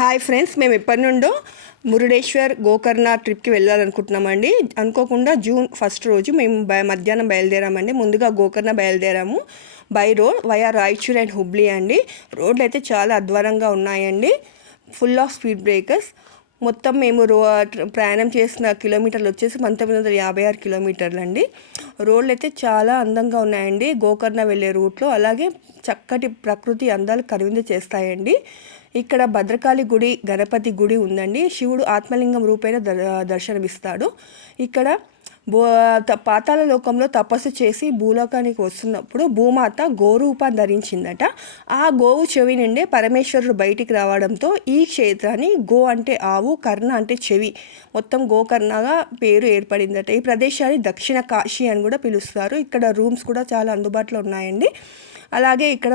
Hi friends, మేము ఎప్పటి నుండో మురుడేశ్వర్ గోకర్ణ ట్రిప్కి వెళ్ళాలనుకుంటున్నామండి. అనుకోకుండా జూన్ 1 రోజు మేము మధ్యాహ్నం బయలుదేరామండి. ముందుగా గోకర్ణ బయలుదేరాము by road via Raichur and Hubli అండి. రోడ్లు అయితే చాలా అధ్వానంగా ఉన్నాయండి, ఫుల్ ఆఫ్ స్పీడ్ బ్రేకర్స్. మొత్తం మేము ప్రయాణం చేసిన కిలోమీటర్లు వచ్చేసి 1956 కిలోమీటర్లు అండి. రోడ్లు అయితే చాలా అందంగా ఉన్నాయండి గోకర్ణ వెళ్ళే రూట్లో. అలాగే చక్కటి ప్రకృతి అందాలు కనువిందు చేస్తాయండి. ఇక్కడ భద్రకాళి గుడి, గణపతి గుడి ఉందండి. శివుడు ఆత్మలింగం రూపేణ దర్శనమిస్తాడు. ఇక్కడ పాతాళ లోకంలో తపస్సు చేసి భూలోకానికి వస్తున్నప్పుడు భూమాత గోరూపాన్ని ధరించిందట. ఆ గోవు చెవి నుండే పరమేశ్వరుడు బయటికి రావడంతో ఈ క్షేత్రాన్ని గో అంటే ఆవు, కర్ణ అంటే చెవి, మొత్తం గోకర్ణగా పేరు ఏర్పడిందట. ఈ ప్రదేశాన్ని దక్షిణ కాశీ అని కూడా పిలుస్తారు. ఇక్కడ రూమ్స్ కూడా చాలా అందుబాటులో ఉన్నాయండి. అలాగే ఇక్కడ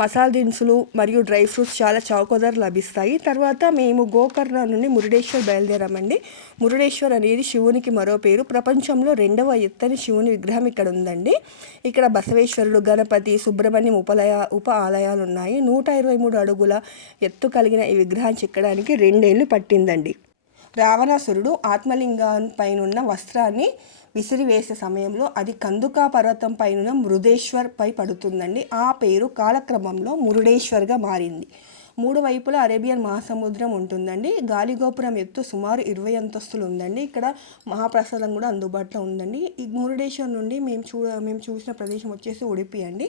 మసాలా దినుసులు మరియు డ్రై ఫ్రూట్స్ చాలా చౌక ధర లభిస్తాయి. తర్వాత మేము గోకర్ణ నుండి మురుడేశ్వర్ బయలుదేరామండి. మురుడేశ్వర్ అనేది శివునికి మరో పేరు. ప్రపంచంలో 2వ ఎత్తైన శివుని విగ్రహం ఇక్కడ ఉందండి. ఇక్కడ బసవేశ్వరుడు, గణపతి, సుబ్రహ్మణ్యం ఉప ఆలయాలు ఉన్నాయి. 123 అడుగుల ఎత్తు కలిగిన ఈ విగ్రహాన్ని చెక్కడానికి 2 ఏళ్ళు పట్టిందండి. రావణాసురుడు ఆత్మలింగంపైనున్న వస్త్రాన్ని విసిరివేసే సమయంలో అది కందుకా పర్వతం పైన మృదేశ్వర్ పై పడుతుందండి. ఆ పేరు కాలక్రమంలో మురుడేశ్వర్గా మారింది. 3 వైపులా అరేబియన్ మహాసముద్రం ఉంటుందండి. గాలిగోపురం ఎత్తు సుమారు 20 అంతస్తులు ఉందండి. ఇక్కడ మహాప్రసాదం కూడా అందుబాటులో ఉందండి. ఈ మురుడేశ్వర్ నుండి మేము చూసిన ప్రదేశం వచ్చేసి ఉడిపి అండి.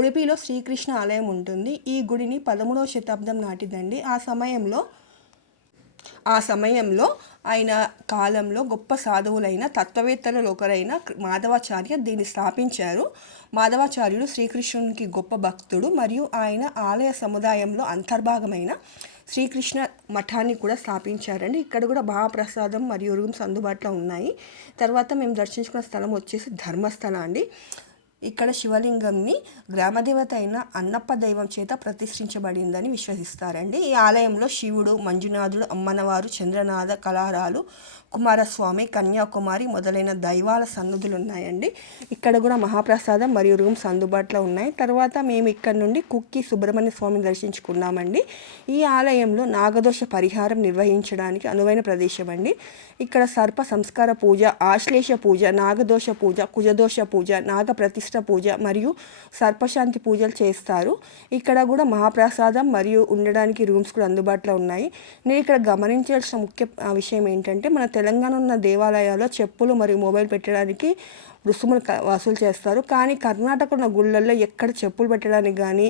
ఉడిపిలో శ్రీకృష్ణ ఆలయం ఉంటుంది. ఈ గుడిని 13వ శతాబ్దం నాటిదండి. ఆ సమయంలో ఆయన కాలంలో గొప్ప సాధువులైన తత్వవేత్తలలో ఒకరైన మాధవాచార్య దీన్ని స్థాపించారు. మాధవాచార్యుడు శ్రీకృష్ణునికి గొప్ప భక్తుడు మరియు ఆయన ఆలయ సముదాయంలో అంతర్భాగమైన శ్రీకృష్ణ మఠాన్ని కూడా స్థాపించారండి. ఇక్కడ కూడా మహాప్రసాదం మరియు రూమ్స్ అందుబాటులో ఉన్నాయి. తర్వాత మేము దర్శించుకున్న స్థలం వచ్చేసి ధర్మస్థల అండి. ఇక్కడ శివలింగంని గ్రామదేవత అయిన అన్నప్ప దైవం చేత ప్రతిష్ఠించబడిందని విశ్వసిస్తారండి. ఈ ఆలయంలో శివుడు, మంజునాథుడు, అమ్మనవారు, చంద్రనాథ, కళారాలు, కుమారస్వామి, కన్యాకుమారి మొదలైన దైవాల సన్నిధులు ఉన్నాయండి. ఇక్కడ కూడా మహాప్రసాదం మరియు రూమ్స్ అందుబాటులో ఉన్నాయి. తర్వాత మేము ఇక్కడ నుండి కుక్కి సుబ్రహ్మణ్య స్వామిని దర్శించుకున్నామండి. ఈ ఆలయంలో నాగదోష పరిహారం నిర్వహించడానికి అనువైన ప్రదేశం అండి. ఇక్కడ సర్ప సంస్కార పూజ, ఆశ్లేష పూజ, నాగదోష పూజ, కుజదోష పూజ, నాగ ప్రతిష్ఠ పూజ మరియు సర్పశాంతి పూజలు చేస్తారు. ఇక్కడ కూడా మహాప్రసాదం మరియు ఉండడానికి రూమ్స్ కూడా అందుబాటులో ఉన్నాయి. నేను ఇక్కడ గమనించాల్సిన ముఖ్య విషయం ఏంటంటే, మన తెలంగాణ ఉన్న దేవాలయాల్లో చెప్పులు మరియు మొబైల్ పెట్టడానికి రుసుములు వసూలు చేస్తారు. కానీ కర్ణాటక ఉన్న గుళ్ళల్లో ఎక్కడ చెప్పులు పెట్టడానికి కానీ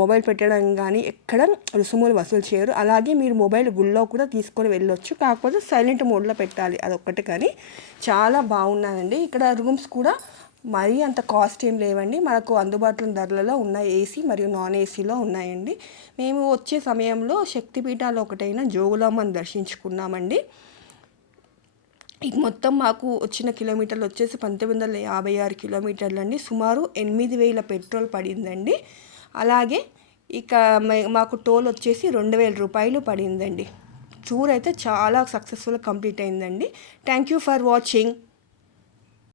మొబైల్ పెట్టడానికి కానీ ఎక్కడ రుసుములు వసూలు చేయరు. అలాగే మీరు మొబైల్ గుళ్ళో కూడా తీసుకొని వెళ్ళొచ్చు, కాకపోతే సైలెంట్ మోడ్లో పెట్టాలి, అదొక్కటి. కానీ చాలా బాగున్నాయండి. ఇక్కడ రూమ్స్ కూడా మరీ అంత కాస్ట్ ఏం లేవండి, మనకు అందుబాటులో ధరలలో ఉన్నాయి. ఏసీ మరియు నాన్ ఏసీలో ఉన్నాయండి. మేము వచ్చే సమయంలో శక్తిపీఠాలు ఒకటైన జోగులాంబను దర్శించుకున్నామండి. మొత్తం మాకు వచ్చిన కిలోమీటర్లు వచ్చేసి 1956 కిలోమీటర్లు అండి. సుమారు 8000 పెట్రోల్ పడిందండి. అలాగే ఇక మాకు టోల్ వచ్చేసి 2000 రూపాయలు పడిందండి. టూర్ అయితే చాలా సక్సెస్ఫుల్గా కంప్లీట్ అయిందండి. Thank you for watching.